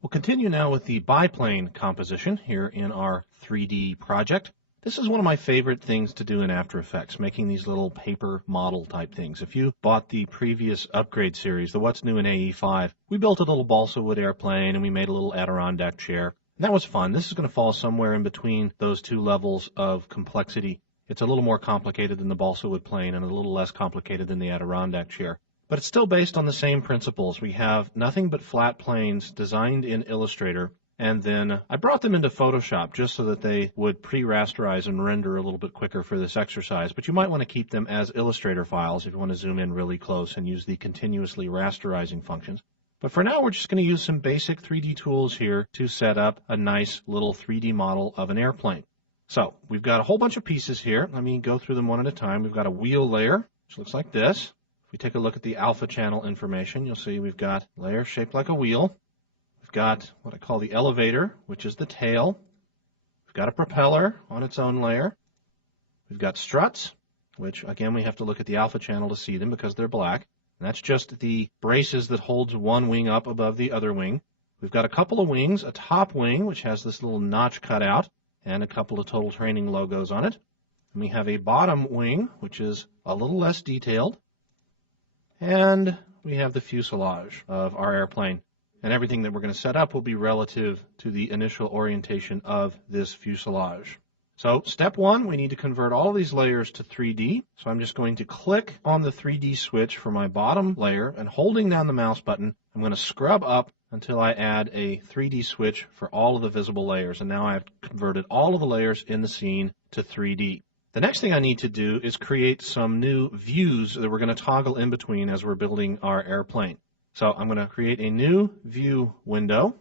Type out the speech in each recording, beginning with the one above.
We'll continue now with the biplane composition here in our 3D project. This is one of my favorite things to do in After Effects, making these little paper model type things. If you bought the previous upgrade series, the What's New in AE5, we built a little balsa wood airplane and we made a little Adirondack chair. And that was fun. This is going to fall somewhere in between those two levels of complexity. It's a little more complicated than the balsa wood plane and a little less complicated than the Adirondack chair. But it's still based on the same principles. We have nothing but flat planes designed in Illustrator, and then I brought them into Photoshop just so that they would pre-rasterize and render a little bit quicker for this exercise. But you might want to keep them as Illustrator files if you want to zoom in really close and use the continuously rasterizing functions. But for now, we're just going to use some basic 3D tools here to set up a nice little 3D model of an airplane. So we've got a whole bunch of pieces here. Let me go through them one at a time. We've got a wheel layer, which looks like this. If we take a look at the alpha channel information, you'll see we've got a layer shaped like a wheel. We've got what I call the elevator, which is the tail. We've got a propeller on its own layer. We've got struts, which again we have to look at the alpha channel to see them because they're black. And that's just the braces that holds one wing up above the other wing. We've got a couple of wings, a top wing, which has this little notch cut out, and a couple of Total Training logos on it. And we have a bottom wing, which is a little less detailed. And we have the fuselage of our airplane. And everything that we're going to set up will be relative to the initial orientation of this fuselage. So step one, we need to convert all of these layers to 3D. So I'm just going to click on the 3D switch for my bottom layer, and holding down the mouse button, I'm going to scrub up until I add a 3D switch for all of the visible layers. And now I've converted all of the layers in the scene to 3D. The next thing I need to do is create some new views that we're going to toggle in between as we're building our airplane. So I'm going to create a new view window.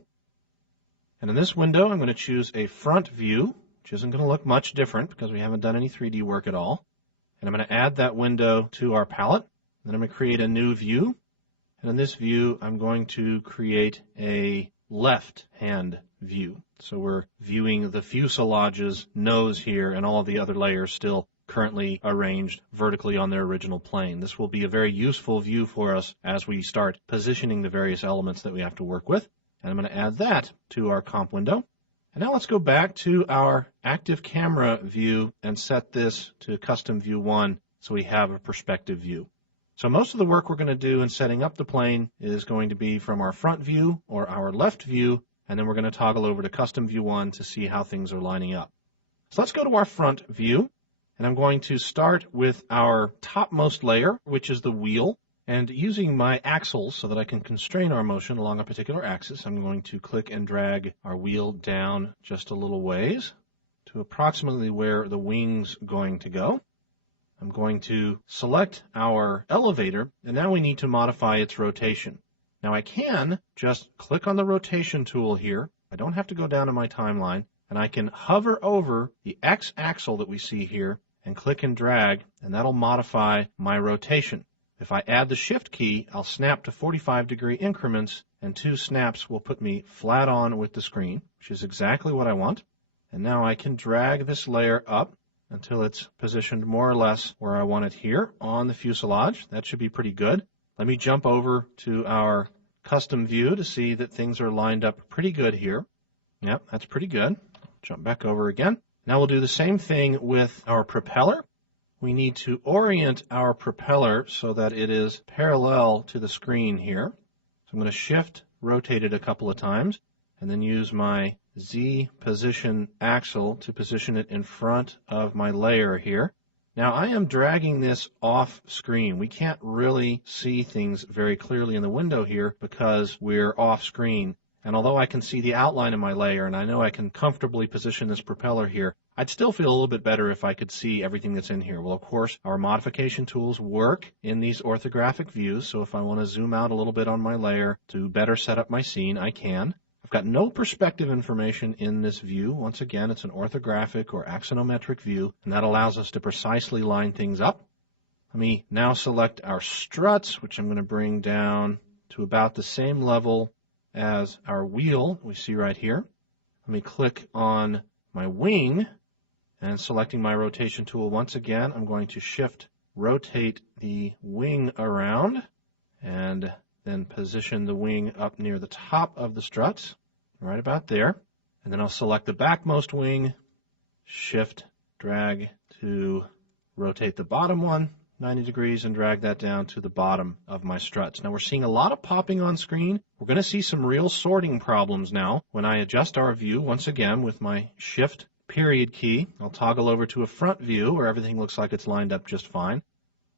And in this window, I'm going to choose a front view, which isn't going to look much different because we haven't done any 3D work at all. And I'm going to add that window to our palette. Then I'm going to create a new view. And in this view, I'm going to create a left-hand view. So we're viewing the fuselage's nose here and all of the other layers still currently arranged vertically on their original plane. This will be a very useful view for us as we start positioning the various elements that we have to work with. And I'm going to add that to our comp window. And now let's go back to our active camera view and set this to custom view 1 so we have a perspective view. So most of the work we're going to do in setting up the plane is going to be from our front view or our left view, and then we're going to toggle over to custom view 1 to see how things are lining up. So let's go to our front view, and I'm going to start with our topmost layer, which is the wheel. And using my axles so that I can constrain our motion along a particular axis, I'm going to click and drag our wheel down just a little ways to approximately where the wing's going to go. I'm going to select our elevator, and now we need to modify its rotation. Now I can just click on the rotation tool here. I don't have to go down to my timeline, and I can hover over the X axle that we see here and click and drag, and that'll modify my rotation. If I add the Shift key, I'll snap to 45-degree increments, and 2 snaps will put me flat on with the screen, which is exactly what I want. And now I can drag this layer up until it's positioned more or less where I want it here on the fuselage. That should be pretty good. Let me jump over to our custom view to see that things are lined up pretty good here. Yep, that's pretty good. Jump back over again. Now we'll do the same thing with our propeller. We need to orient our propeller so that it is parallel to the screen here. So I'm going to shift, rotate it a couple of times, and then use my Z position axle to position it in front of my layer here. Now I am dragging this off screen. We can't really see things very clearly in the window here because we're off screen. And although I can see the outline of my layer and I know I can comfortably position this propeller here, I'd still feel a little bit better if I could see everything that's in here. Well, of course, our modification tools work in these orthographic views, so if I want to zoom out a little bit on my layer to better set up my scene, I can. I've got no perspective information in this view. Once again, it's an orthographic or axonometric view, and that allows us to precisely line things up. Let me now select our struts, which I'm going to bring down to about the same level as our wheel we see right here. Let me click on my wing, and selecting my rotation tool once again, I'm going to shift, rotate the wing around, and then position the wing up near the top of the struts. right about there. And then I'll select the backmost wing, shift, drag to rotate the bottom one 90 degrees and drag that down to the bottom of my struts. Now we're seeing a lot of popping on screen. We're going to see some real sorting problems now when I adjust our view once again with my shift period key. I'll toggle over to a front view where everything looks like it's lined up just fine.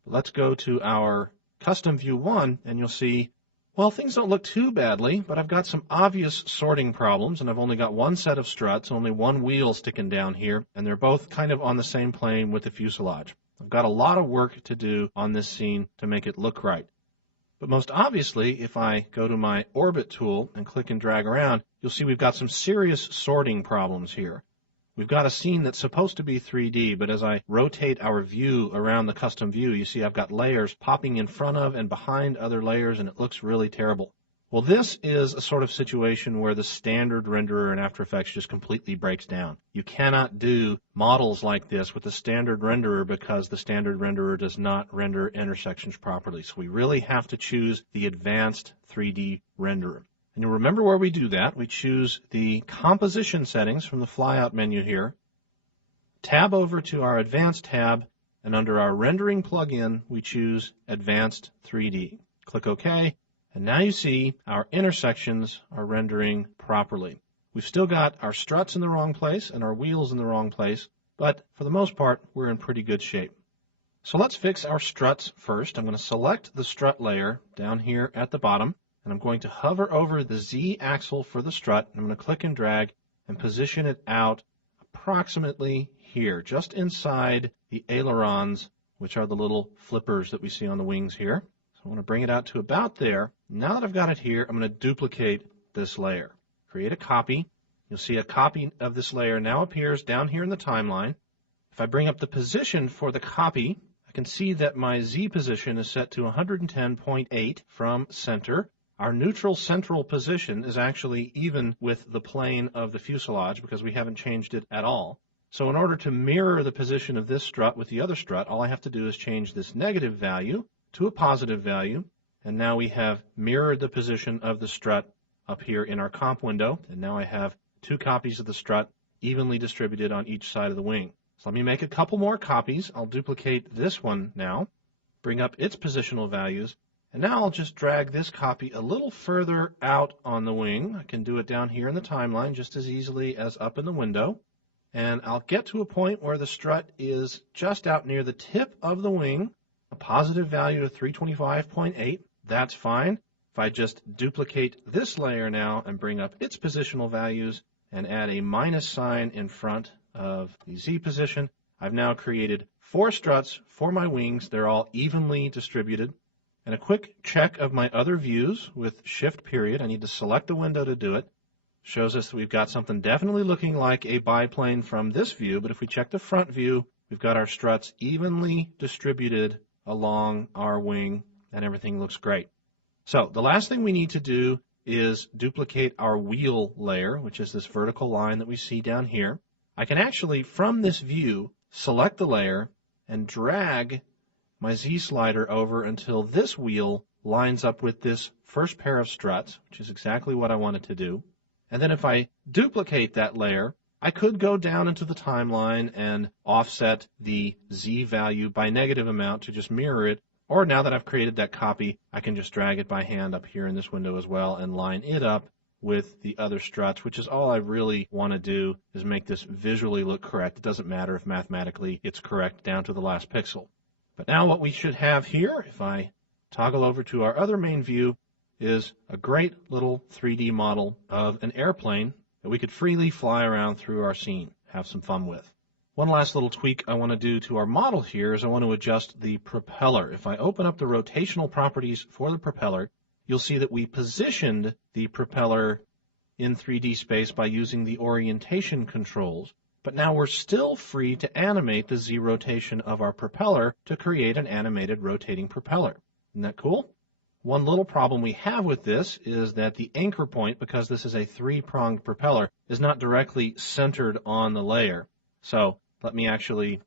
Let's go to our custom view 1 and you'll see, well, things don't look too badly, but I've got some obvious sorting problems and I've only got one set of struts, only one wheel sticking down here, and they're both kind of on the same plane with the fuselage. I've got a lot of work to do on this scene to make it look right. But most obviously, if I go to my orbit tool and click and drag around, you'll see we've got some serious sorting problems here. We've got a scene that's supposed to be 3D, but as I rotate our view around the custom view, you see I've got layers popping in front of and behind other layers, and it looks really terrible. Well, this is a sort of situation where the standard renderer in After Effects just completely breaks down. You cannot do models like this with the standard renderer because the standard renderer does not render intersections properly. So we really have to choose the advanced 3D renderer. And you'll remember where we do that. We choose the composition settings from the flyout menu here, tab over to our advanced tab, and under our rendering plugin, we choose advanced 3D. Click OK. And now you see our intersections are rendering properly. We've still got our struts in the wrong place and our wheels in the wrong place, but for the most part, we're in pretty good shape. So let's fix our struts first. I'm going to select the strut layer down here at the bottom, and I'm going to hover over the Z axle for the strut. I'm going to click and drag and position it out approximately here, just inside the ailerons, which are the little flippers that we see on the wings here. So I want to bring it out to about there. Now that I've got it here, I'm going to duplicate this layer. Create a copy. You'll see a copy of this layer now appears down here in the timeline. If I bring up the position for the copy, I can see that my Z position is set to 110.8 from center. Our neutral central position is actually even with the plane of the fuselage because we haven't changed it at all. So in order to mirror the position of this strut with the other strut, all I have to do is change this negative value to a positive value, and now we have mirrored the position of the strut up here in our comp window, and now I have two copies of the strut evenly distributed on each side of the wing. So let me make a couple more copies. I'll duplicate this one now, bring up its positional values, and now I'll just drag this copy a little further out on the wing. I can do it down here in the timeline just as easily as up in the window, and I'll get to a point where the strut is just out near the tip of the wing, a positive value of 325.8, that's fine. If I just duplicate this layer now and bring up its positional values and add a minus sign in front of the Z position, I've now created 4 struts for my wings. They're all evenly distributed. And a quick check of my other views with Shift period, I need to select the window to do it, shows us that we've got something definitely looking like a biplane from this view, but if we check the front view, we've got our struts evenly distributed along our wing, and everything looks great. So the last thing we need to do is duplicate our wheel layer, which is this vertical line that we see down here. I can actually, from this view, select the layer and drag my Z slider over until this wheel lines up with this first pair of struts, which is exactly what I wanted to do. And then if I duplicate that layer, I could go down into the timeline and offset the Z value by negative amount to just mirror it. Or now that I've created that copy, I can just drag it by hand up here in this window as well and line it up with the other struts, which is all I really want to do is make this visually look correct. It doesn't matter if mathematically it's correct down to the last pixel. But now what we should have here, if I toggle over to our other main view, is a great little 3D model of an airplane that we could freely fly around through our scene, have some fun with. One last little tweak I want to do to our model here is I want to adjust the propeller. If I open up the rotational properties for the propeller, you'll see that we positioned the propeller in 3D space by using the orientation controls, but now we're still free to animate the Z rotation of our propeller to create an animated rotating propeller. Isn't that cool? One little problem we have with this is that the anchor point, because this is a 3-pronged propeller, is not directly centered on the layer. So let me actually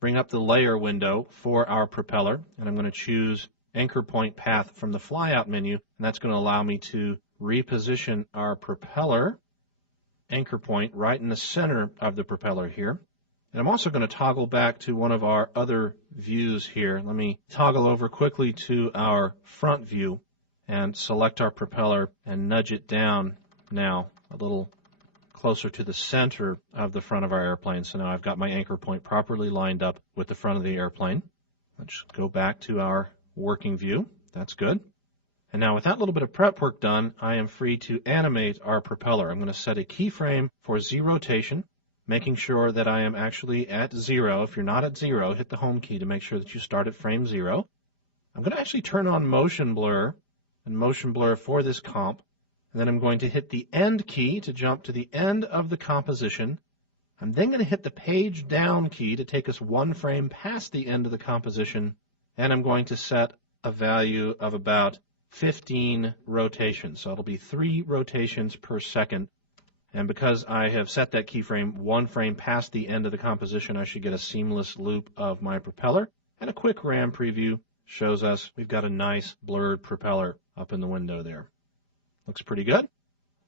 bring up the layer window for our propeller, and I'm going to choose anchor point path from the flyout menu, and that's going to allow me to reposition our propeller anchor point right in the center of the propeller here. And I'm also going to toggle back to one of our other views here. Let me toggle over quickly to our front view and select our propeller and nudge it down now a little closer to the center of the front of our airplane. So now I've got my anchor point properly lined up with the front of the airplane. Let's go back to our working view. That's good. And now with that little bit of prep work done, I am free to animate our propeller. I'm going to set a keyframe for Z rotation, making sure that I am actually at 0. If you're not at 0, hit the home key to make sure that you start at frame 0. I'm going to actually turn on motion blur and motion blur for this comp. And then I'm going to hit the end key to jump to the end of the composition. I'm then going to hit the page down key to take us 1 frame past the end of the composition. And I'm going to set a value of about 15 rotations. So it'll be 3 rotations per second. And because I have set that keyframe 1 frame past the end of the composition, I should get a seamless loop of my propeller. And a quick RAM preview shows us we've got a nice blurred propeller up in the window there. Looks pretty good.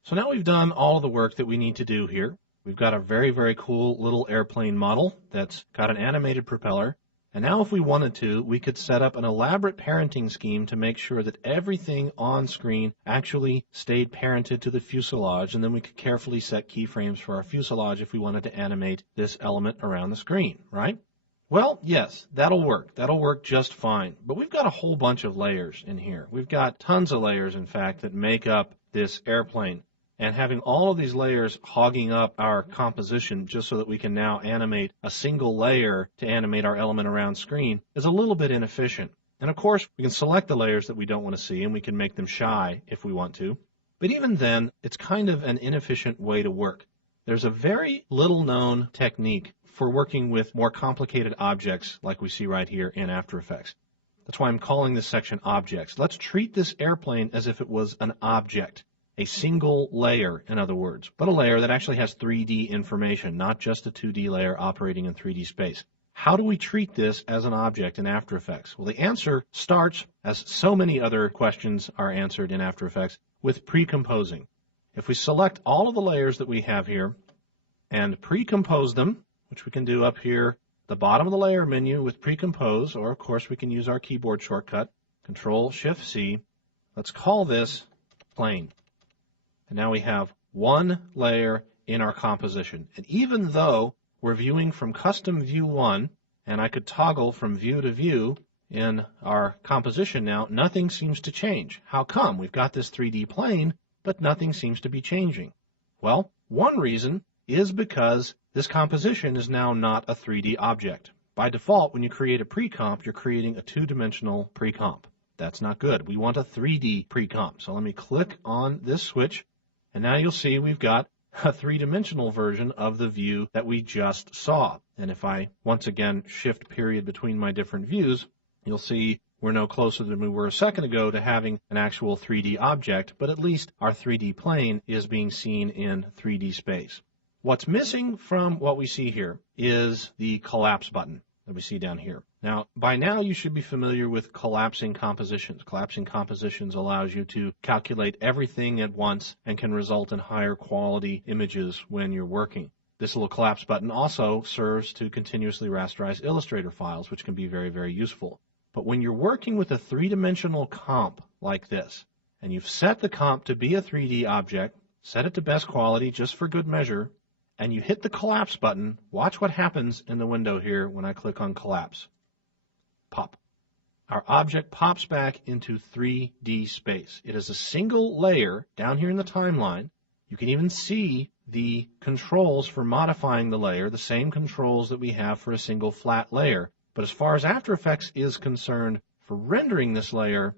So now we've done all the work that we need to do here. We've got a very, very cool little airplane model that's got an animated propeller. And now if we wanted to, we could set up an elaborate parenting scheme to make sure that everything on screen actually stayed parented to the fuselage, and then we could carefully set keyframes for our fuselage if we wanted to animate this element around the screen, right? Well, yes, that'll work. That'll work just fine. But we've got a whole bunch of layers in here. We've got tons of layers, in fact, that make up this airplane. And having all of these layers hogging up our composition just so that we can now animate a single layer to animate our element around screen is a little bit inefficient. And of course, we can select the layers that we don't want to see, and we can make them shy if we want to. But even then, it's kind of an inefficient way to work. There's a very little known technique for working with more complicated objects like we see right here in After Effects. That's why I'm calling this section Objects. Let's treat this airplane as if it was an object. A single layer, in other words, but a layer that actually has 3D information, not just a 2D layer operating in 3D space. How do we treat this as an object in After Effects? Well, the answer starts, as so many other questions are answered in After Effects, with pre-composing. If we select all of the layers that we have here and pre-compose them, which we can do up here, the bottom of the layer menu with pre-compose, or of course we can use our keyboard shortcut, Control-Shift-C. Let's call this plane. And now we have 1 layer in our composition. And even though we're viewing from custom view 1, and I could toggle from view to view in our composition now, nothing seems to change. How come? We've got this 3D plane, but nothing seems to be changing. Well, one reason is because this composition is now not a 3D object. By default, when you create a pre-comp, you're creating a 2-dimensional pre-comp. That's not good. We want a 3D pre-comp. So let me click on this switch. And now you'll see we've got a 3-dimensional version of the view that we just saw. And if I, once again, shift period between my different views, you'll see we're no closer than we were a second ago to having an actual 3D object, but at least our 3D plane is being seen in 3D space. What's missing from what we see here is the collapse button that we see down here. Now, by now you should be familiar with collapsing compositions. Collapsing compositions allows you to calculate everything at once and can result in higher quality images when you're working. This little collapse button also serves to continuously rasterize Illustrator files, which can be very, very useful. But when you're working with a 3-dimensional comp like this, and you've set the comp to be a 3D object, set it to best quality just for good measure, and you hit the collapse button, watch what happens in the window here when I click on collapse. Pop. Our object pops back into 3D space. It is a single layer down here in the timeline. You can even see the controls for modifying the layer, the same controls that we have for a single flat layer. But as far as After Effects is concerned, for rendering this layer,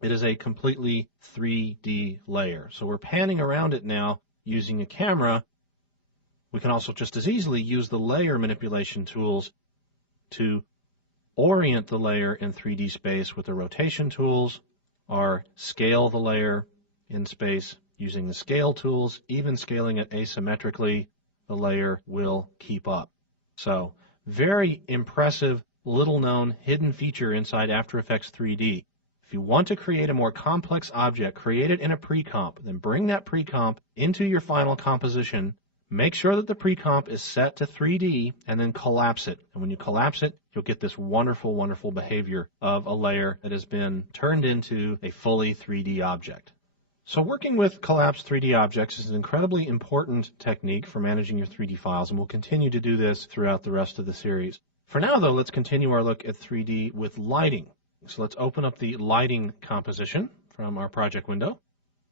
it is a completely 3D layer. So we're panning around it now using a camera. We can also just as easily use the layer manipulation tools to orient the layer in 3D space with the rotation tools, or scale the layer in space using the scale tools. Even scaling it asymmetrically, the layer will keep up. So, very impressive, little-known, hidden feature inside After Effects 3D. If you want to create a more complex object, create it in a pre-comp, then bring that pre-comp into your final composition. Make sure that the pre-comp is set to 3D and then collapse it. And when you collapse it, you'll get this wonderful, wonderful behavior of a layer that has been turned into a fully 3D object. So working with collapsed 3D objects is an incredibly important technique for managing your 3D files, and we'll continue to do this throughout the rest of the series. For now, though, let's continue our look at 3D with lighting. So let's open up the lighting composition from our project window.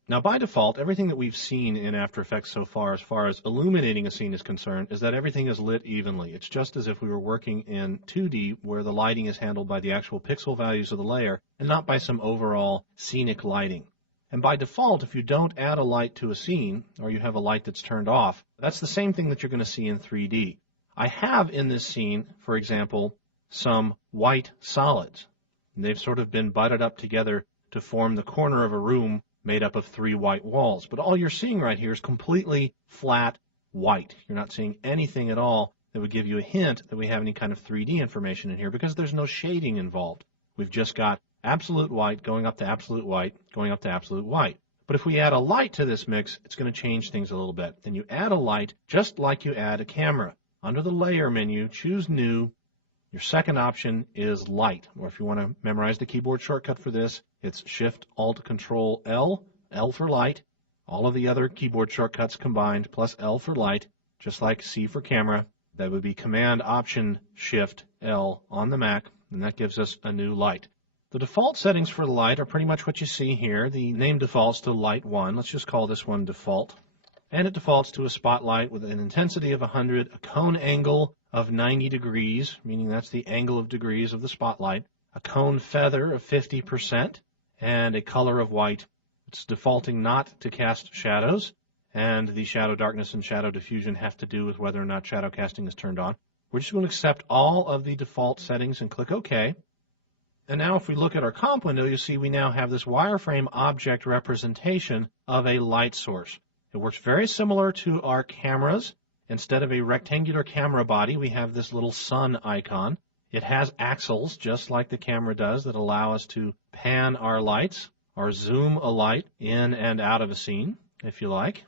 Now, by default, everything that we've seen in After Effects so far as illuminating a scene is concerned, is that everything is lit evenly. It's just as if we were working in 2D, where the lighting is handled by the actual pixel values of the layer, and not by some overall scenic lighting. And by default, if you don't add a light to a scene, or you have a light that's turned off, that's the same thing that you're going to see in 3D. I have in this scene, for example, some white solids. And they've sort of been butted up together to form the corner of a room made up of 3 white walls. But all you're seeing right here is completely flat white. You're not seeing anything at all that would give you a hint that we have any kind of 3D information in here, because there's no shading involved. We've just got absolute white going up to absolute white, going up to absolute white. But if we add a light to this mix, it's going to change things a little bit. And you add a light just like you add a camera. Under the Layer menu, choose New. Your second option is Light. Or if you want to memorize the keyboard shortcut for this, it's Shift-Alt-Control-L, L for light. All of the other keyboard shortcuts combined, plus L for light, just like C for camera. That would be Command-Option-Shift-L on the Mac, and that gives us a new light. The default settings for the light are pretty much what you see here. The name defaults to Light 1. Let's just call this one Default. And it defaults to a spotlight with an intensity of 100, a cone angle of 90 degrees, meaning that's the angle of degrees of the spotlight, a cone feather of 50%, and a color of white. It's defaulting not to cast shadows, and the shadow darkness and shadow diffusion have to do with whether or not shadow casting is turned on. We're just going to accept all of the default settings and click OK. And now if we look at our comp window, you'll see we now have this wireframe object representation of a light source. It works very similar to our cameras. Instead of a rectangular camera body, we have this little sun icon. It has axles, just like the camera does, that allow us to pan our lights or zoom a light in and out of a scene, if you like.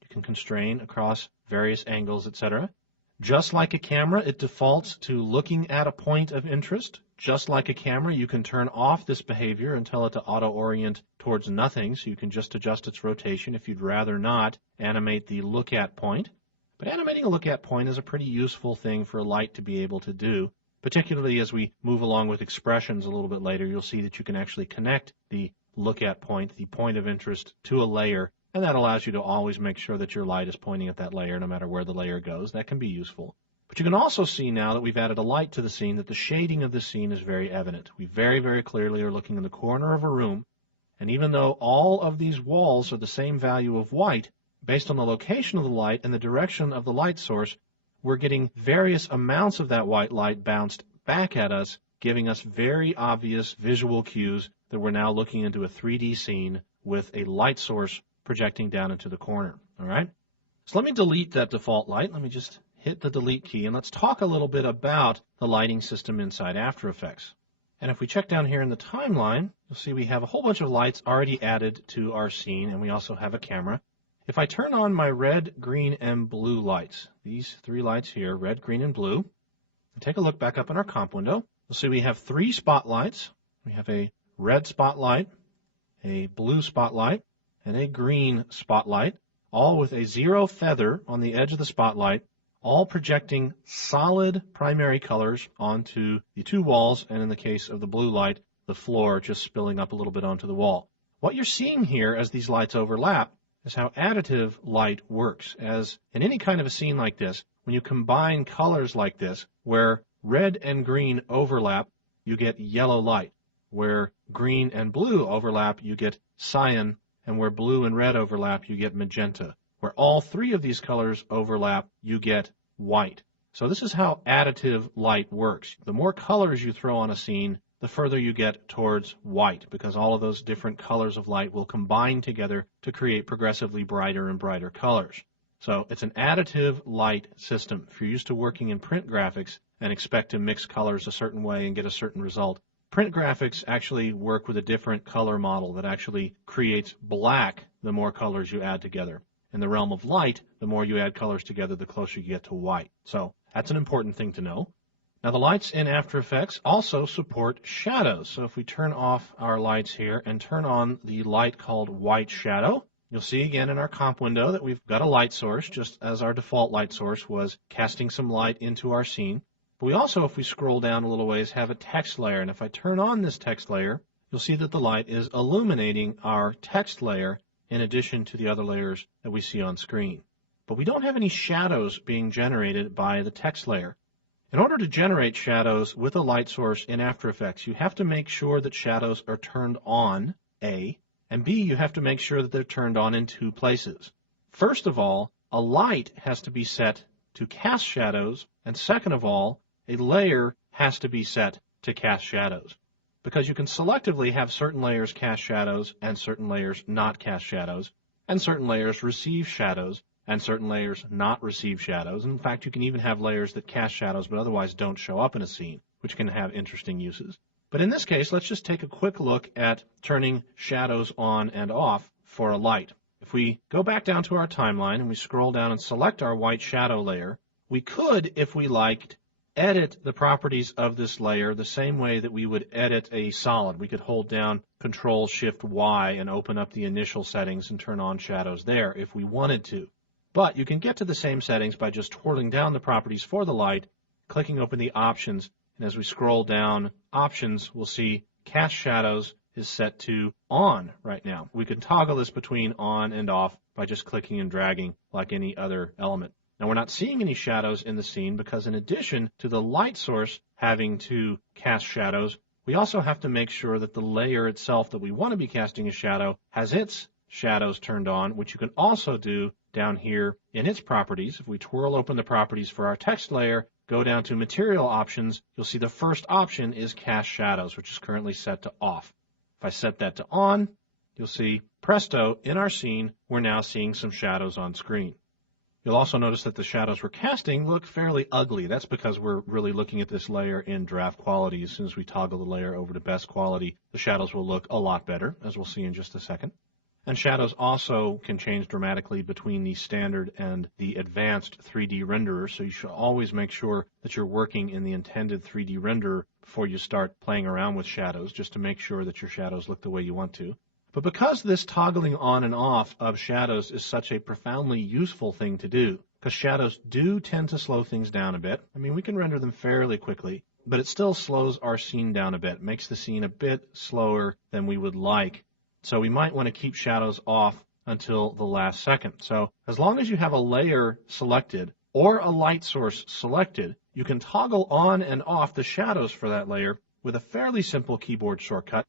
You can constrain across various angles, etc. Just like a camera, it defaults to looking at a point of interest. Just like a camera, you can turn off this behavior and tell it to auto-orient towards nothing, so you can just adjust its rotation if you'd rather not animate the look at point. But animating a look at point is a pretty useful thing for a light to be able to do, particularly as we move along with expressions a little bit later. You'll see that you can actually connect the look at point, the point of interest, to a layer, and that allows you to always make sure that your light is pointing at that layer no matter where the layer goes. That can be useful. But you can also see now that we've added a light to the scene that the shading of the scene is very evident. We very, very clearly are looking in the corner of a room, and even though all of these walls are the same value of white, based on the location of the light and the direction of the light source, we're getting various amounts of that white light bounced back at us, giving us very obvious visual cues that we're now looking into a 3D scene with a light source projecting down into the corner. All right? So let me delete that default light. Let me just hit the delete key, and let's talk a little bit about the lighting system inside After Effects. And if we check down here in the timeline, you'll see we have a whole bunch of lights already added to our scene, and we also have a camera. If I turn on my red, green, and blue lights, these 3 lights here, red, green, and blue, and take a look back up in our comp window, you'll see we have 3 spotlights. We have a red spotlight, a blue spotlight, and a green spotlight, all with a 0 feather on the edge of the spotlight, all projecting solid primary colors onto the 2 walls, and in the case of the blue light, the floor just spilling up a little bit onto the wall. What you're seeing here as these lights overlap is how additive light works. As in any kind of a scene like this, when you combine colors like this, where red and green overlap, you get yellow light. Where green and blue overlap, you get cyan, and where blue and red overlap, you get magenta. Where all 3 of these colors overlap, you get white. So this is how additive light works. The more colors you throw on a scene, the further you get towards white, because all of those different colors of light will combine together to create progressively brighter and brighter colors. So it's an additive light system. If you're used to working in print graphics and expect to mix colors a certain way and get a certain result, Print graphics actually work with a different color model that actually creates black the more colors you add together. In the realm of light, the more you add colors together, the closer you get to white. So that's an important thing to know. Now the lights in After Effects also support shadows. So if we turn off our lights here and turn on the light called white shadow, you'll see again in our comp window that we've got a light source, just as our default light source was casting some light into our scene. But we also, if we scroll down a little ways, have a text layer. And if I turn on this text layer, you'll see that the light is illuminating our text layer in addition to the other layers that we see on screen. But we don't have any shadows being generated by the text layer. In order to generate shadows with a light source in After Effects, you have to make sure that shadows are turned on, A, and B, you have to make sure that they're turned on in two places. First of all, a light has to be set to cast shadows, and second of all, a layer has to be set to cast shadows. Because you can selectively have certain layers cast shadows and certain layers not cast shadows, and certain layers receive shadows, and certain layers not receive shadows. In fact, you can even have layers that cast shadows but otherwise don't show up in a scene, which can have interesting uses. But in this case, let's just take a quick look at turning shadows on and off for a light. If we go back down to our timeline and we scroll down and select our white shadow layer, we could, if we liked, edit the properties of this layer the same way that we would edit a solid. We could hold down Control-Shift-Y and open up the initial settings and turn on shadows there if we wanted to. But you can get to the same settings by just twirling down the properties for the light, clicking open the options, and as we scroll down options, we'll see cast shadows is set to on right now. We can toggle this between on and off by just clicking and dragging like any other element. Now we're not seeing any shadows in the scene because in addition to the light source having to cast shadows, we also have to make sure that the layer itself that we want to be casting a shadow has its shadows turned on, which you can also do down here in its properties. If we twirl open the properties for our text layer, go down to material options, you'll see the first option is cast shadows, which is currently set to off. If I set that to on, you'll see presto, in our scene, we're now seeing some shadows on screen. You'll also notice that the shadows we're casting look fairly ugly. That's because we're really looking at this layer in draft quality. As soon as we toggle the layer over to best quality, the shadows will look a lot better, as we'll see in just a second. And shadows also can change dramatically between the standard and the advanced 3D renderer, so you should always make sure that you're working in the intended 3D renderer before you start playing around with shadows, just to make sure that your shadows look the way you want to. But because this toggling on and off of shadows is such a profoundly useful thing to do, because shadows do tend to slow things down a bit. I mean, we can render them fairly quickly, but it still slows our scene down a bit, makes the scene a bit slower than we would like. So we might want to keep shadows off until the last second. So as long as you have a layer selected or a light source selected, you can toggle on and off the shadows for that layer with a fairly simple keyboard shortcut.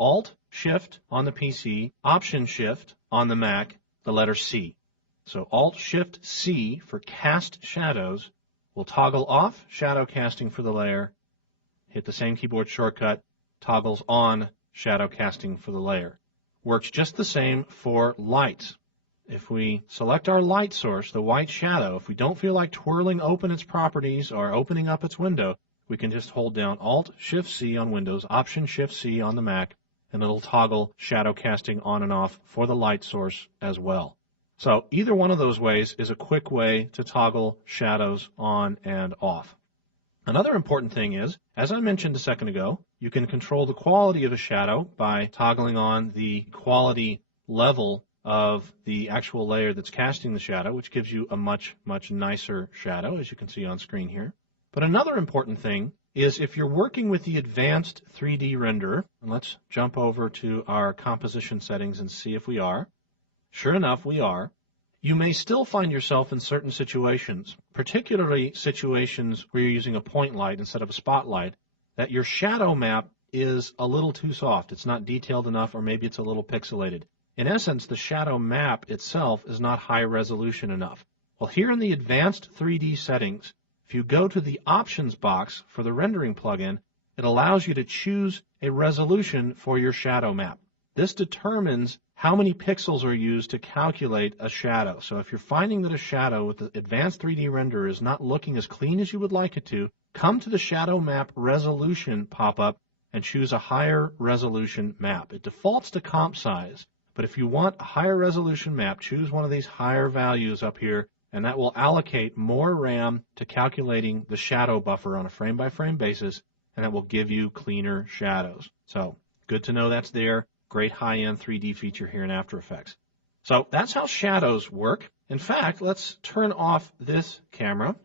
Alt-Shift on the PC, Option-Shift on the Mac, the letter C. So Alt-Shift-C for cast shadows will toggle off shadow casting for the layer, hit the same keyboard shortcut, toggles on shadow casting for the layer. Works just the same for lights. If we select our light source, the white shadow, if we don't feel like twirling open its properties or opening up its window, we can just hold down Alt-Shift-C on Windows, Option-Shift-C on the Mac, and it'll toggle shadow casting on and off for the light source as well. So either one of those ways is a quick way to toggle shadows on and off. Another important thing is, as I mentioned a second ago, you can control the quality of a shadow by toggling on the quality level of the actual layer that's casting the shadow, which gives you a much, much nicer shadow, as you can see on screen here. But another important thing is if you're working with the advanced 3D renderer, and let's jump over to our composition settings and see if we are. Sure enough, we are. You may still find yourself in certain situations, particularly situations where you're using a point light instead of a spotlight, that your shadow map is a little too soft. It's not detailed enough, or maybe it's a little pixelated. In essence, the shadow map itself is not high resolution enough. Well, here in the advanced 3D settings, if you go to the options box for the rendering plugin, it allows you to choose a resolution for your shadow map. This determines how many pixels are used to calculate a shadow. So if you're finding that a shadow with the advanced 3D renderer is not looking as clean as you would like it to, come to the shadow map resolution pop-up and choose a higher resolution map. It defaults to comp size, but if you want a higher resolution map, choose one of these higher values up here, and that will allocate more RAM to calculating the shadow buffer on a frame-by-frame basis, and it will give you cleaner shadows. So good to know that's there. Great high-end 3D feature here in After Effects. So that's how shadows work. In fact, let's turn off this camera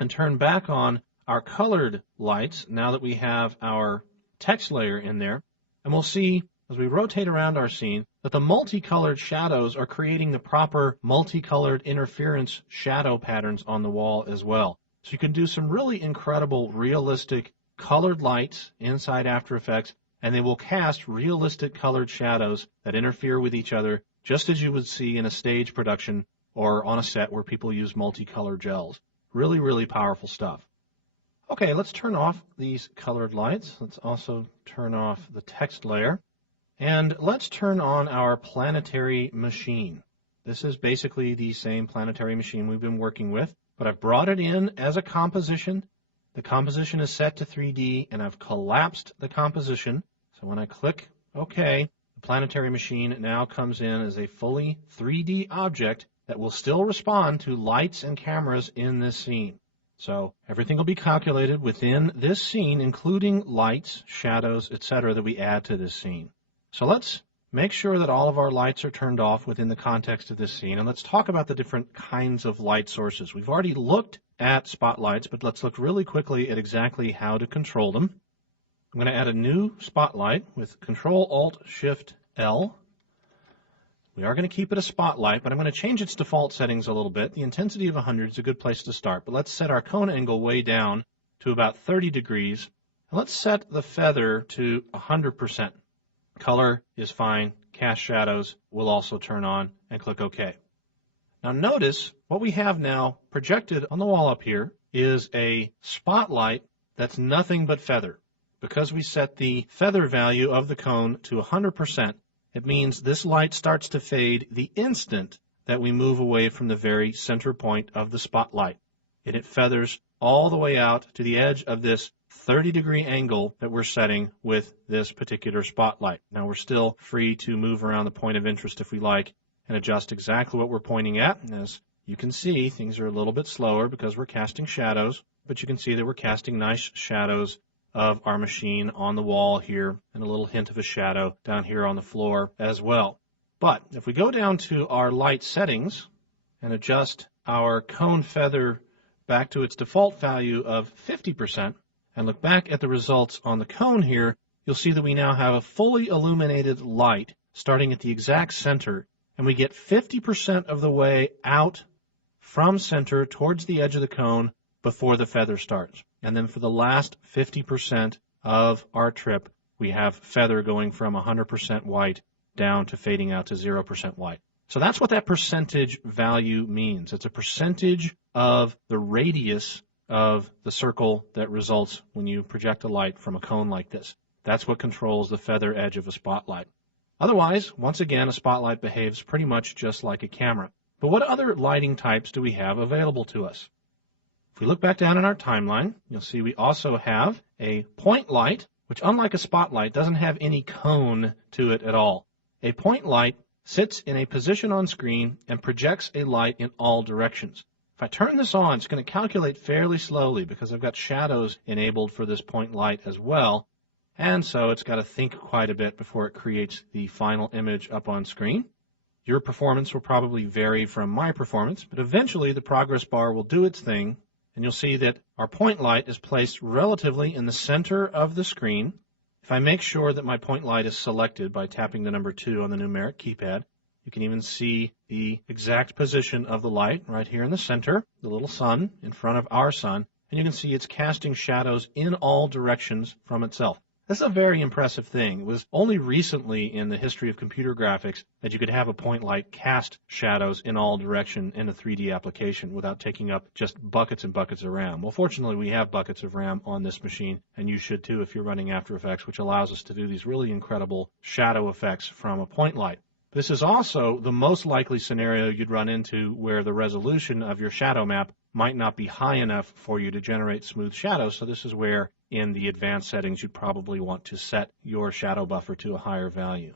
and turn back on our colored lights now that we have our text layer in there. And we'll see as we rotate around our scene that the multicolored shadows are creating the proper multicolored interference shadow patterns on the wall as well. So you can do some really incredible realistic colored lights inside After Effects, and they will cast realistic colored shadows that interfere with each other just as you would see in a stage production or on a set where people use multicolor gels. Really, really powerful stuff. Okay, let's turn off these colored lights. Let's also turn off the text layer. And let's turn on our planetary machine. This is basically the same planetary machine we've been working with, but I've brought it in as a composition. The composition is set to 3D, and I've collapsed the composition. So when I click OK, the planetary machine now comes in as a fully 3D object that will still respond to lights and cameras in this scene. So everything will be calculated within this scene, including lights, shadows, etc. that we add to this scene. So let's make sure that all of our lights are turned off within the context of this scene, and let's talk about the different kinds of light sources. We've already looked at spotlights, but let's look really quickly at exactly how to control them. I'm going to add a new spotlight with Control-Alt-Shift-L. We are going to keep it a spotlight, but I'm going to change its default settings a little bit. The intensity of 100 is a good place to start, but let's set our cone angle way down to about 30 degrees. And let's set the feather to 100%. Color is fine. Cast shadows will also turn on, and click OK. Now notice what we have now projected on the wall up here is a spotlight that's nothing but feather. Because we set the feather value of the cone to 100%, it means this light starts to fade the instant that we move away from the very center point of the spotlight. And it feathers all the way out to the edge of this 30-degree angle that we're setting with this particular spotlight. Now we're still free to move around the point of interest if we like and adjust exactly what we're pointing at. And as you can see, things are a little bit slower because we're casting shadows, but you can see that we're casting nice shadows of our machine on the wall here and a little hint of a shadow down here on the floor as well. But if we go down to our light settings and adjust our cone feather back to its default value of 50% and look back at the results on the cone here, you'll see that we now have a fully illuminated light starting at the exact center, and we get 50% of the way out from center towards the edge of the cone before the feather starts. And then for the last 50% of our trip, we have feather going from 100% white down to fading out to 0% white. So that's what that percentage value means. It's a percentage of the radius of the circle that results when you project a light from a cone like this. That's what controls the feather edge of a spotlight. Otherwise, once again, a spotlight behaves pretty much just like a camera. But what other lighting types do we have available to us? If we look back down in our timeline, you'll see we also have a point light, which unlike a spotlight doesn't have any cone to it at all. A point light sits in a position on screen and projects a light in all directions. If I turn this on, it's going to calculate fairly slowly because I've got shadows enabled for this point light as well, and so it's got to think quite a bit before it creates the final image up on screen. Your performance will probably vary from my performance, but eventually the progress bar will do its thing, and you'll see that our point light is placed relatively in the center of the screen. If I make sure that my point light is selected by tapping the number 2 on the numeric keypad, you can even see the exact position of the light right here in the center, the little sun in front of our sun, and you can see it's casting shadows in all directions from itself. This is a very impressive thing. It was only recently in the history of computer graphics that you could have a point light cast shadows in all direction in a 3D application without taking up just buckets and buckets of RAM. Well, fortunately, we have buckets of RAM on this machine, and you should too if you're running After Effects, which allows us to do these really incredible shadow effects from a point light. This is also the most likely scenario you'd run into where the resolution of your shadow map might not be high enough for you to generate smooth shadows, so this is where in the advanced settings, you'd probably want to set your shadow buffer to a higher value.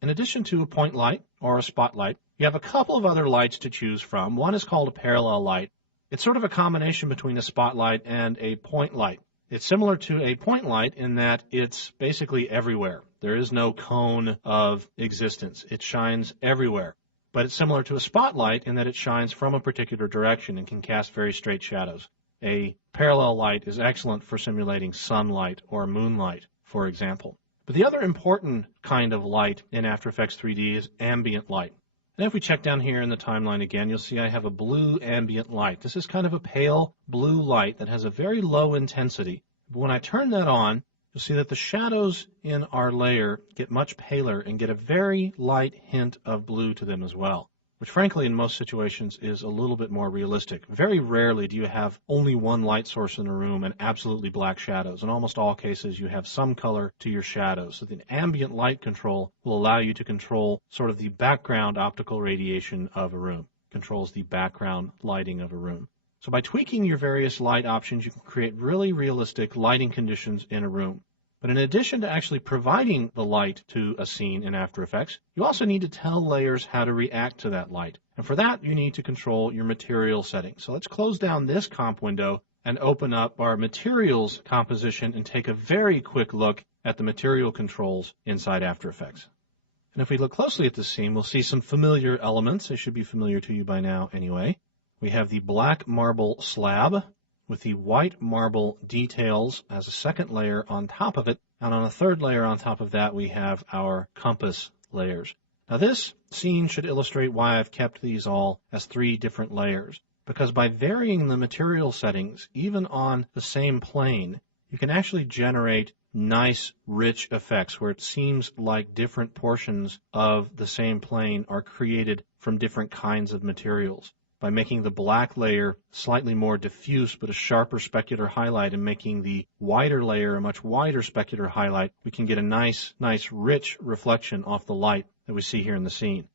In addition to a point light or a spotlight, you have a couple of other lights to choose from. One is called a parallel light. It's sort of a combination between a spotlight and a point light. It's similar to a point light in that it's basically everywhere. There is no cone of existence. It shines everywhere. But it's similar to a spotlight in that it shines from a particular direction and can cast very straight shadows. A parallel light is excellent for simulating sunlight or moonlight, for example. But the other important kind of light in After Effects 3D is ambient light. And if we check down here in the timeline again, you'll see I have a blue ambient light. This is kind of a pale blue light that has a very low intensity. But when I turn that on, you'll see that the shadows in our layer get much paler and get a very light hint of blue to them as well, which frankly in most situations is a little bit more realistic. Very rarely do you have only one light source in a room and absolutely black shadows. In almost all cases, you have some color to your shadows. So the ambient light control will allow you to control sort of the background optical radiation of a room, controls the background lighting of a room. So by tweaking your various light options, you can create really realistic lighting conditions in a room. But in addition to actually providing the light to a scene in After Effects, you also need to tell layers how to react to that light. And for that, you need to control your material settings. So let's close down this comp window and open up our materials composition and take a very quick look at the material controls inside After Effects. And if we look closely at this scene, we'll see some familiar elements. They should be familiar to you by now anyway. We have the black marble slab with the white marble details as a second layer on top of it, and on a third layer on top of that we have our compass layers. Now this scene should illustrate why I've kept these all as 3 different layers, because by varying the material settings, even on the same plane, you can actually generate nice, rich effects where it seems like different portions of the same plane are created from different kinds of materials. By making the black layer slightly more diffuse but a sharper specular highlight and making the whiter layer a much wider specular highlight, we can get a nice rich reflection off the light that we see here in the scene.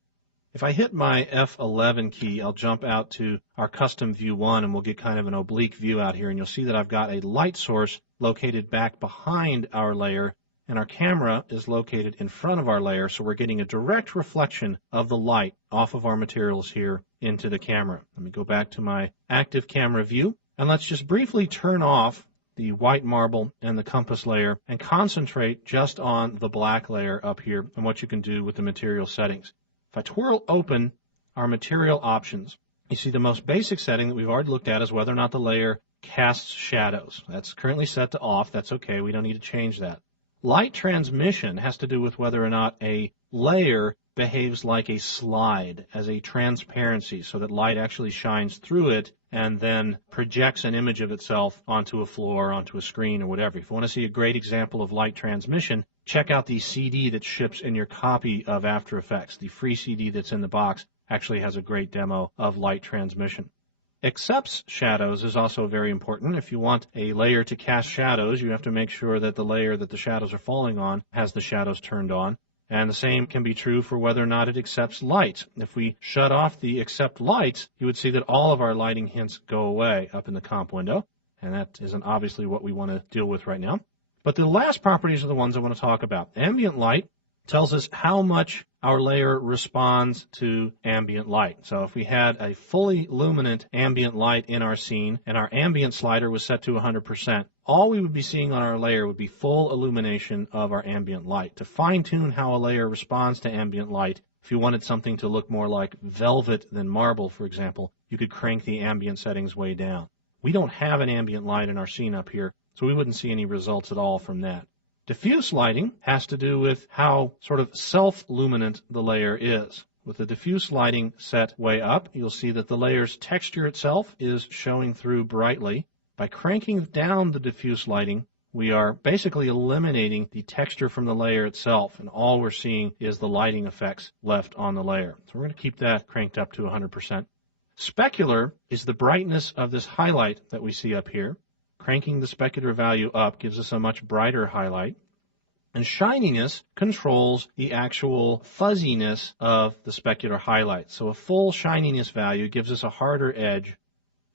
If I hit my F11 key, I'll jump out to our custom view 1 and we'll get kind of an oblique view out here, and you'll see that I've got a light source located back behind our layer, and our camera is located in front of our layer, so we're getting a direct reflection of the light off of our materials here into the camera. Let me go back to my active camera view, and let's just briefly turn off the white marble and the compass layer and concentrate just on the black layer up here and what you can do with the material settings. If I twirl open our material options, you see the most basic setting that we've already looked at is whether or not the layer casts shadows. That's currently set to off. That's okay. We don't need to change that. Light transmission has to do with whether or not a layer behaves like a slide, as a transparency, so that light actually shines through it and then projects an image of itself onto a floor, onto a screen, or whatever. If you want to see a great example of light transmission, check out the CD that ships in your copy of After Effects. The free CD that's in the box actually has a great demo of light transmission. Accepts shadows is also very important. If you want a layer to cast shadows, you have to make sure that the layer that the shadows are falling on has the shadows turned on. And the same can be true for whether or not it accepts light. If we shut off the accept lights, you would see that all of our lighting hints go away up in the comp window. And that isn't obviously what we want to deal with right now. But the last properties are the ones I want to talk about. Ambient light tells us how much our layer responds to ambient light. So if we had a fully luminant ambient light in our scene and our ambient slider was set to 100%, all we would be seeing on our layer would be full illumination of our ambient light. To fine-tune how a layer responds to ambient light, if you wanted something to look more like velvet than marble, for example, you could crank the ambient settings way down. We don't have an ambient light in our scene up here, so we wouldn't see any results at all from that. Diffuse lighting has to do with how sort of self-luminant the layer is. With the diffuse lighting set way up, you'll see that the layer's texture itself is showing through brightly. By cranking down the diffuse lighting, we are basically eliminating the texture from the layer itself, and all we're seeing is the lighting effects left on the layer. So we're going to keep that cranked up to 100%. Specular is the brightness of this highlight that we see up here. Cranking the specular value up gives us a much brighter highlight. And shininess controls the actual fuzziness of the specular highlight. So a full shininess value gives us a harder edge.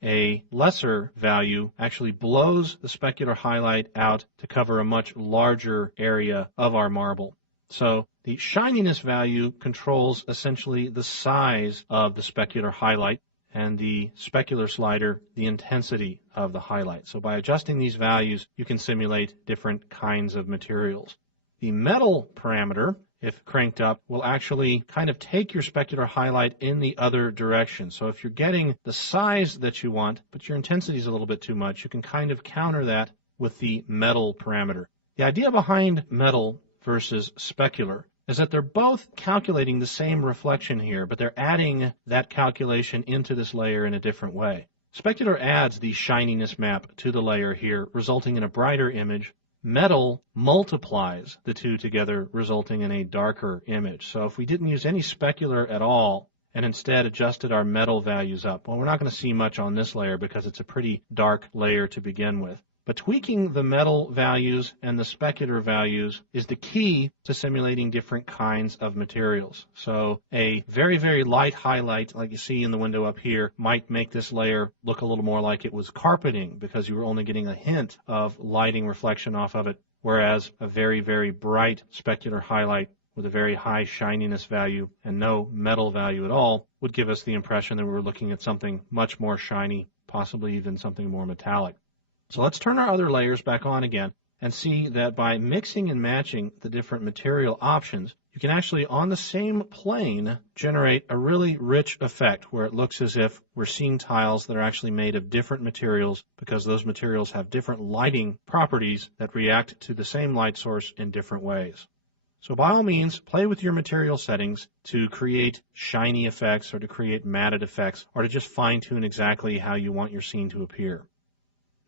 a lesser value actually blows the specular highlight out to cover a much larger area of our marble. So the shininess value controls essentially the size of the specular highlight, and the specular slider the intensity of the highlight. So by adjusting these values, you can simulate different kinds of materials. The metal parameter, if cranked up, will actually kind of take your specular highlight in the other direction. So if you're getting the size that you want, but your intensity is a little bit too much, you can kind of counter that with the metal parameter. The idea behind metal versus specular is that they're both calculating the same reflection here, but they're adding that calculation into this layer in a different way. Specular adds the shininess map to the layer here, resulting in a brighter image. Metal multiplies the two together, resulting in a darker image. So if we didn't use any specular at all and instead adjusted our metal values up, well, we're not going to see much on this layer because it's a pretty dark layer to begin with. But tweaking the metal values and the specular values is the key to simulating different kinds of materials. So a very, very light highlight, like you see in the window up here, might make this layer look a little more like it was carpeting because you were only getting a hint of lighting reflection off of it, whereas a very, very bright specular highlight with a very high shininess value and no metal value at all would give us the impression that we were looking at something much more shiny, possibly even something more metallic. So let's turn our other layers back on again and see that by mixing and matching the different material options, you can actually, on the same plane, generate a really rich effect where it looks as if we're seeing tiles that are actually made of different materials because those materials have different lighting properties that react to the same light source in different ways. So by all means, play with your material settings to create shiny effects or to create matted effects or to just fine-tune exactly how you want your scene to appear.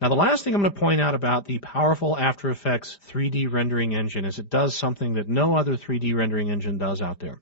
Now, the last thing I'm going to point out about the powerful After Effects 3D rendering engine is it does something that no other 3D rendering engine does out there,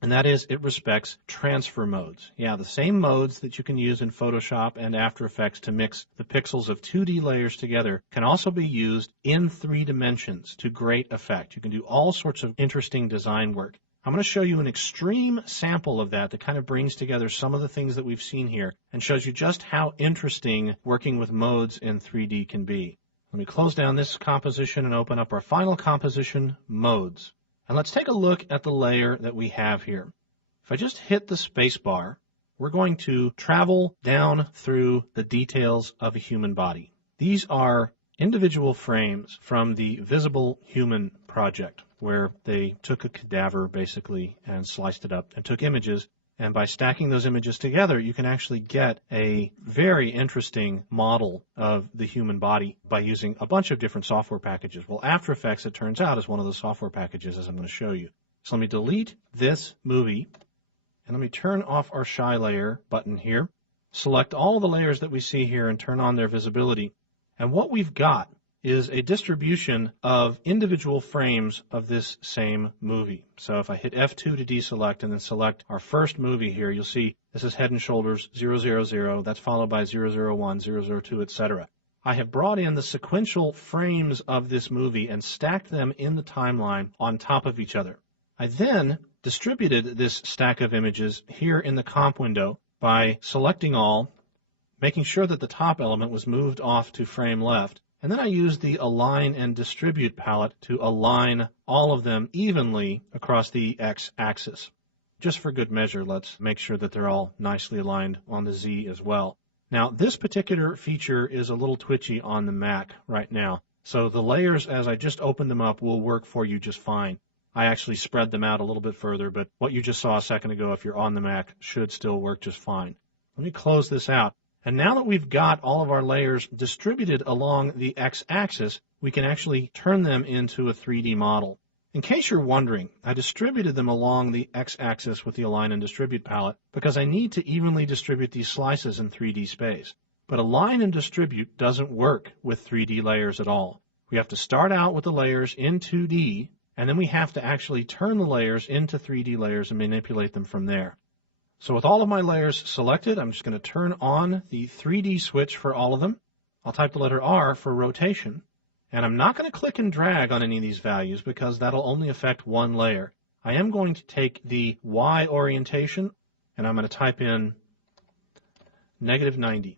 and that is it respects transfer modes. Yeah, the same modes that you can use in Photoshop and After Effects to mix the pixels of 2D layers together can also be used in 3 dimensions to great effect. You can do all sorts of interesting design work. I'm going to show you an extreme sample of that kind of brings together some of the things that we've seen here and shows you just how interesting working with modes in 3D can be. Let me close down this composition and open up our final composition, modes. And let's take a look at the layer that we have here. If I just hit the space bar, we're going to travel down through the details of a human body. These are individual frames from the Visible Human project, where they took a cadaver basically and sliced it up and took images, and by stacking those images together you can actually get a very interesting model of the human body by using a bunch of different software packages. Well, After Effects, it turns out, is one of those software packages, as I'm going to show you. So let me delete this movie and let me turn off our shy layer button here, select all the layers that we see here and turn on their visibility, and what we've got is a distribution of individual frames of this same movie. So if I hit F2 to deselect and then select our first movie here, you'll see this is Head and Shoulders 000, that's followed by 001, 002, etc. I have brought in the sequential frames of this movie and stacked them in the timeline on top of each other. I then distributed this stack of images here in the comp window by selecting all, making sure that the top element was moved off to frame left, and then I used the Align and Distribute palette to align all of them evenly across the x-axis. Just for good measure, let's make sure that they're all nicely aligned on the Z as well. Now, this particular feature is a little twitchy on the Mac right now, so the layers, as I just opened them up, will work for you just fine. I actually spread them out a little bit further, but what you just saw a second ago, if you're on the Mac, should still work just fine. Let me close this out. And now that we've got all of our layers distributed along the x-axis, we can actually turn them into a 3D model. In case you're wondering, I distributed them along the x-axis with the Align and Distribute palette because I need to evenly distribute these slices in 3D space. But Align and Distribute doesn't work with 3D layers at all. We have to start out with the layers in 2D, and then we have to actually turn the layers into 3D layers and manipulate them from there. So with all of my layers selected, I'm just going to turn on the 3D switch for all of them. I'll type the letter R for rotation. And I'm not going to click and drag on any of these values because that'll only affect one layer. I am going to take the Y orientation, and I'm going to type in -90.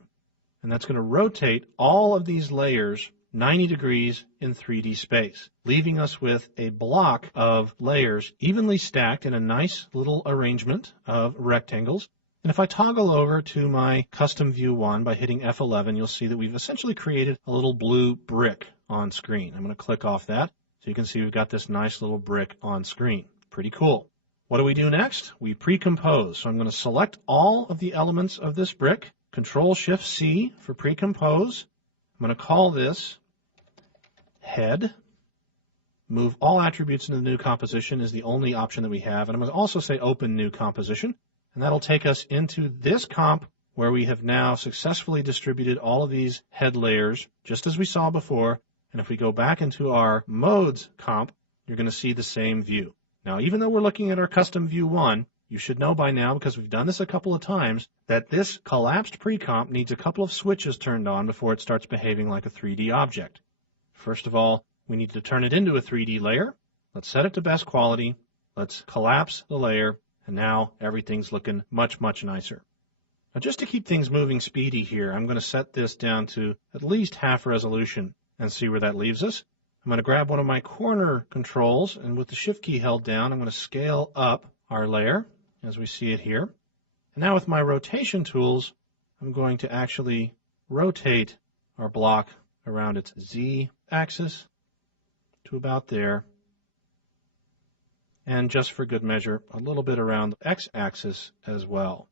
and that's going to rotate all of these layers 90 degrees in 3D space, leaving us with a block of layers evenly stacked in a nice little arrangement of rectangles. And if I toggle over to my custom view 1 by hitting F11, you'll see that we've essentially created a little blue brick on screen. I'm going to click off that so you can see we've got this nice little brick on screen. Pretty cool. What do we do next? We pre-compose. So I'm going to select all of the elements of this brick, Control-Shift-C for pre-compose. I'm going to call this head. Move all attributes into the new composition is the only option that we have. And I'm going to also say open new composition. And that'll take us into this comp where we have now successfully distributed all of these head layers, just as we saw before. And if we go back into our modes comp, you're going to see the same view. Now, even though we're looking at our custom view 1, you should know by now, because we've done this a couple of times, that this collapsed pre-comp needs a couple of switches turned on before it starts behaving like a 3D object. First of all, we need to turn it into a 3D layer. Let's set it to best quality. Let's collapse the layer. And now everything's looking much, much nicer. Now, just to keep things moving speedy here, I'm going to set this down to at least half resolution and see where that leaves us. I'm going to grab one of my corner controls, and with the Shift key held down, I'm going to scale up our layer as we see it here. And now with my rotation tools, I'm going to actually rotate our block around its Z-axis to about there. And just for good measure, a little bit around the X-axis as well.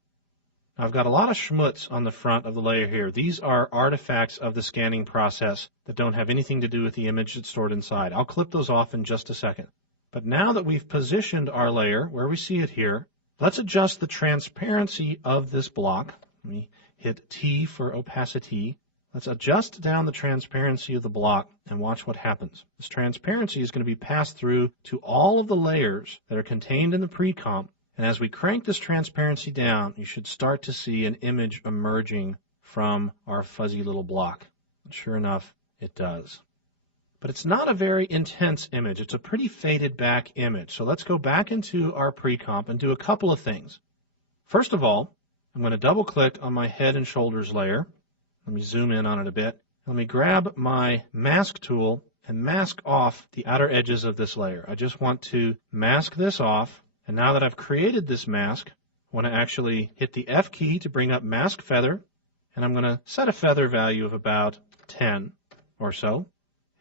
Now, I've got a lot of schmutz on the front of the layer here. These are artifacts of the scanning process that don't have anything to do with the image that's stored inside. I'll clip those off in just a second. But now that we've positioned our layer where we see it here, let's adjust the transparency of this block. Let me hit T for opacity. Let's adjust down the transparency of the block and watch what happens. This transparency is going to be passed through to all of the layers that are contained in the pre-comp. And as we crank this transparency down, you should start to see an image emerging from our fuzzy little block. And sure enough, it does. But it's not a very intense image. It's a pretty faded back image. So let's go back into our pre-comp and do a couple of things. First of all, I'm going to double click on my head and shoulders layer. Let me zoom in on it a bit. Let me grab my mask tool and mask off the outer edges of this layer. I just want to mask this off. And now that I've created this mask, I want to actually hit the F key to bring up mask feather. And I'm going to set a feather value of about 10 or so.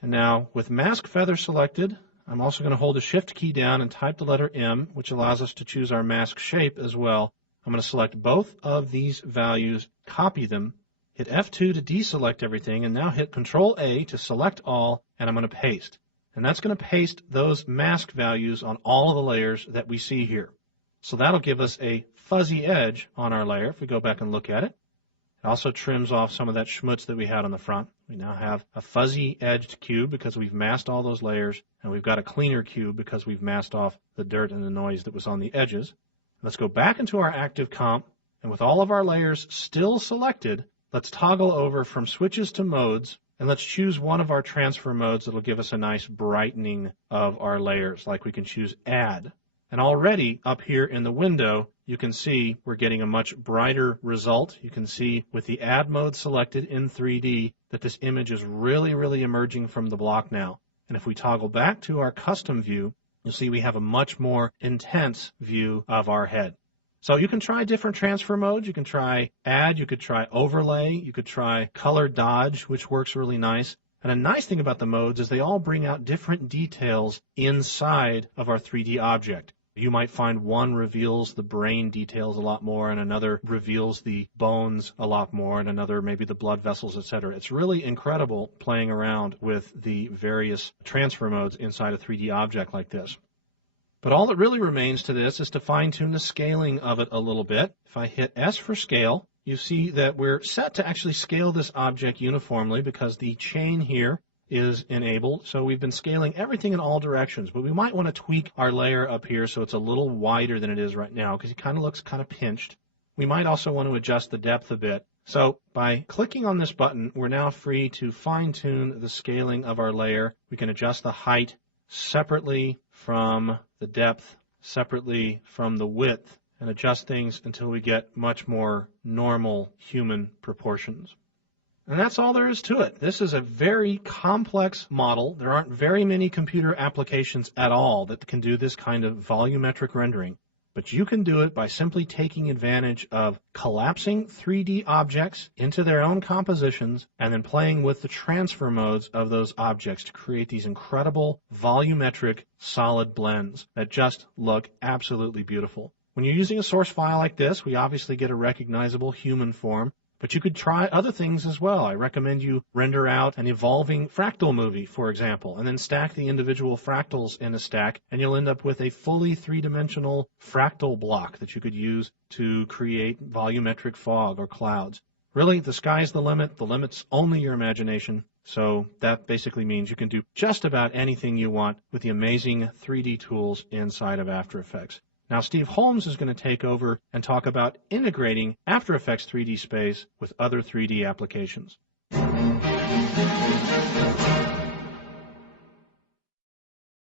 And now with mask feather selected, I'm also going to hold the Shift key down and type the letter M, which allows us to choose our mask shape as well. I'm going to select both of these values, copy them, hit F2 to deselect everything, and now hit Control-A to select all, and I'm going to paste. And that's going to paste those mask values on all of the layers that we see here. So that'll give us a fuzzy edge on our layer if we go back and look at it. It also trims off some of that schmutz that we had on the front. We now have a fuzzy edged cube because we've masked all those layers, and we've got a cleaner cube because we've masked off the dirt and the noise that was on the edges. Let's go back into our active comp, and with all of our layers still selected, let's toggle over from switches to modes, and let's choose one of our transfer modes that will give us a nice brightening of our layers, like we can choose Add. And already up here in the window, you can see we're getting a much brighter result. You can see with the Add mode selected in 3D that this image is really, really emerging from the block now. And if we toggle back to our custom view, you'll see we have a much more intense view of our head. So you can try different transfer modes. You can try Add, you could try Overlay, you could try Color Dodge, which works really nice. And a nice thing about the modes is they all bring out different details inside of our 3D object. You might find one reveals the brain details a lot more, and another reveals the bones a lot more, and another maybe the blood vessels, etc. It's really incredible playing around with the various transfer modes inside a 3D object like this. But all that really remains to this is to fine-tune the scaling of it a little bit. If I hit S for scale, you see that we're set to actually scale this object uniformly because the chain here is enabled. So we've been scaling everything in all directions, but we might want to tweak our layer up here so it's a little wider than it is right now because it kind of looks kind of pinched. We might also want to adjust the depth a bit. So by clicking on this button, we're now free to fine-tune the scaling of our layer. We can adjust the height separately from the depth, separately from the width, and adjust things until we get much more normal human proportions. And that's all there is to it. This is a very complex model. There aren't very many computer applications at all that can do this kind of volumetric rendering. But you can do it by simply taking advantage of collapsing 3D objects into their own compositions and then playing with the transfer modes of those objects to create these incredible volumetric solid blends that just look absolutely beautiful. When you're using a source file like this, we obviously get a recognizable human form. But you could try other things as well. I recommend you render out an evolving fractal movie, for example, and then stack the individual fractals in a stack, and you'll end up with a fully three-dimensional fractal block that you could use to create volumetric fog or clouds. Really, the sky's the limit. The limit's only your imagination. So that basically means you can do just about anything you want with the amazing 3D tools inside of After Effects. Now, Steve Holmes is going to take over and talk about integrating After Effects 3D space with other 3D applications.